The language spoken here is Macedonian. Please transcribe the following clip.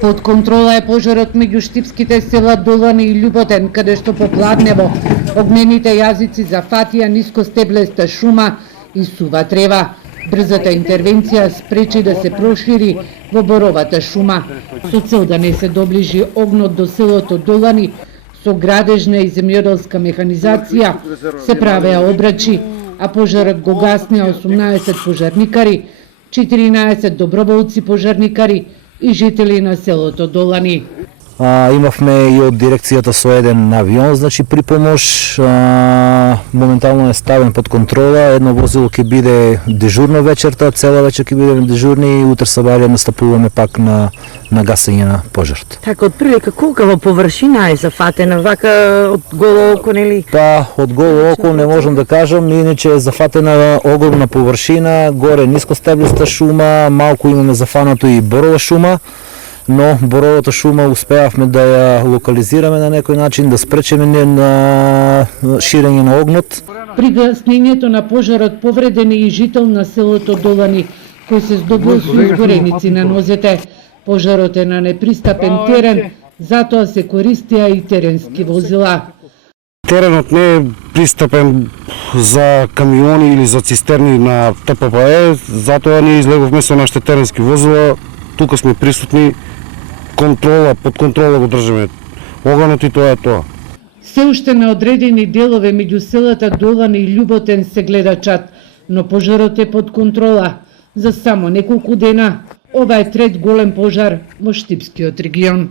Под контрола е пожарот меѓу штипските села Долани и Љуботен, каде што по Пладнево огнените јазици зафатија нискостеблеста шума и сува трева. Брзата интервенција спречи да се прошири во боровата шума. Со цел да не се доближи огнот до селото Долани, со градежна и земјоделска механизација се правеа обрачи, а пожарот го гаснеа 18 пожарникари, 14 доброволци пожарникари и жители на селото Долани. Имавме и од дирекцијата со еден авион, значи при помош, моментално е ставен под контрола, едно возило ќе биде дежурно вечерта, цела вечер ќе биде дежурни и утре сабајле настапуваме пак на гасење на пожарот. Така, од прилика колка во површина е зафатена, вака од голо око, нели? Па, од голо око не можам да кажам, иначе е зафатена огромна површина, горе нискостеблеста шума, малку имаме зафанато и борова шума, но боровата шума успеавме да ја локализираме на некој начин, да спречеме на ширење на огнот. При гаснењето на пожарот повреден и жител на селото Долани, кој се здобил со изгореници на нозете. Пожарот е на непристапен терен, затоа се користеа и теренски возила. Теренот не е пристапен за камиони или за цистерни на ТППЕ, затоа ние излеговме со нашите теренски возила, тука сме присутни, под контрола го држиме огнот и тоа е тоа. Се уште на одредени делови меѓу селата Долани и Љуботен се гледа чад, но пожарот е под контрола. За само неколку дена, ова е трет голем пожар во Штипскиот регион.